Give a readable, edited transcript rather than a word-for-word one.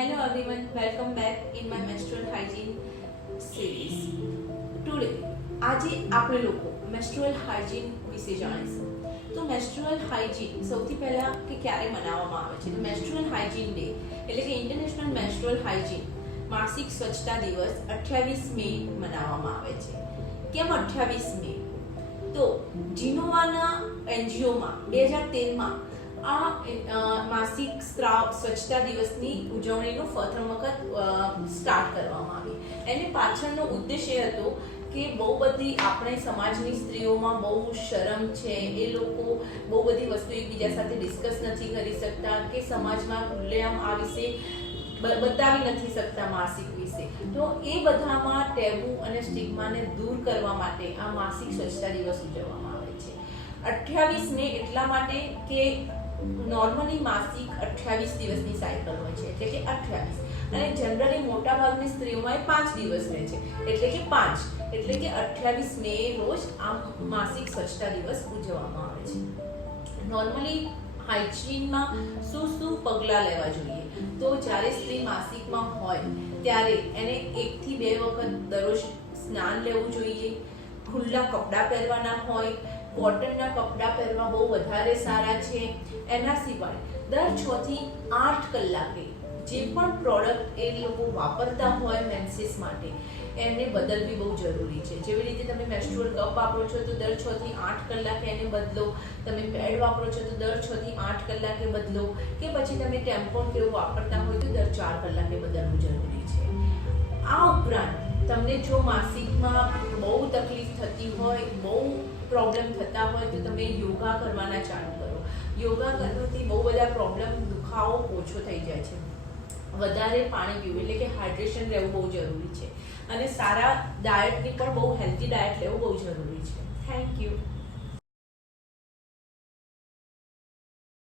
Hello everyone, welcome back in my menstrual hygiene series. Today, આજે આપણે લોકો menstrual hygiene વિશે જાણીશું. તો menstrual hygiene સૌથી પહેલા કે ક્યારે મનાવવામાં આવે છે? તો menstrual hygiene day એટલે કે ઇન્ટરનેશનલ menstrual hygiene માસિક સ્વચ્છતા દિવસ 28 મે મનાવવામાં આવે છે. કેમ 28 મે? તો જીનોવાના એનજીઓમાં 2013માં આ માસિક સ્ત્રાવ સ્વચ્છતા દિવસની ઉજવણીનો પ્રથમ વખત સ્ટાર્ટ કરવામાં આવી. એને પાછળનો ઉદ્દેશ એ હતો કે બહુ બધી આપણે સમાજની સ્ત્રીઓમાં બહુ શરમ છે, એ લોકો બહુ બધી વસ્તુ એકબીજા સાથે ડિસ્કસ નથી કરી શકતા કે સમાજમાં ખુલ્લેઆમ આ વિશે બતાવી નથી શકતા માસિક વિશે. તો એ બધામાં ટેબુ અને સ્ટિગ્માને દૂર કરવા માટે આ માસિક સ્વચ્છતા દિવસ ઉજવવામાં આવે છે. 28 મે એટલા માટે કે નોર્મલી માસિક 28 દિવસની સાયકલ હોય છે, એટલે કે 28, અને જનરલી મોટા ભાગની સ્ત્રીઓમાં એ 5 દિવસ રહે છે, એટલે કે 5, એટલે કે 28 મે રોજ આ માસિક સ્વચ્છતા દિવસ ઉજવવામાં આવે છે. નોર્મલી હાઇજીનમાં શું પગલાં લેવા જોઈએ? તો જ્યારે સ્ત્રી માસિકમાં હોય ત્યારે એને 1 થી 2 વખત દરરોજ સ્નાન લેવું જોઈએ. ખુલ્લા કપડાં પહેરવાના હોય, કોટનના કપડાં પહેરવા બહુ વધારે સારા છે. એના સિવાય દર 6 થી 8 કલાકે જે પણ પ્રોડક્ટ એ લોકો વાપરતા હોય મેન્સીસ માટે એને બદલવી બહુ જરૂરી છે. જેવી રીતે તમે મેન્સ્ટ્રુઅલ કપ વાપરો છો તો દર 6 થી 8 કલાકે એને બદલો. તમે પેડ વાપરો છો તો દર 6 થી 8 કલાકે બદલો, કે પછી તમે ટેમ્પોન કેવું વાપરતા હોય તો દર 4 કલાકે બદલવું જરૂરી છે. આ ઉપરાંત તમને જો માસિકમાં બહુ તકલીફ થતી હોય, બહુ પ્રોબ્લેમ થતા હોય તો તમે યોગા કરવાના ચાલુ કરો. યોગા કરવાથી બહુ બધા પ્રોબ્લેમ, દુખાવો ઓછો થઈ જાય છે. વધારે પાણી પીવું એટલે કે હાઇડ્રેશન રહેવું બહુ જરૂરી છે, અને સારા ડાયટની પણ બહુ હેલ્ધી ડાયટ લેવું બહુ જરૂરી છે. Thank you.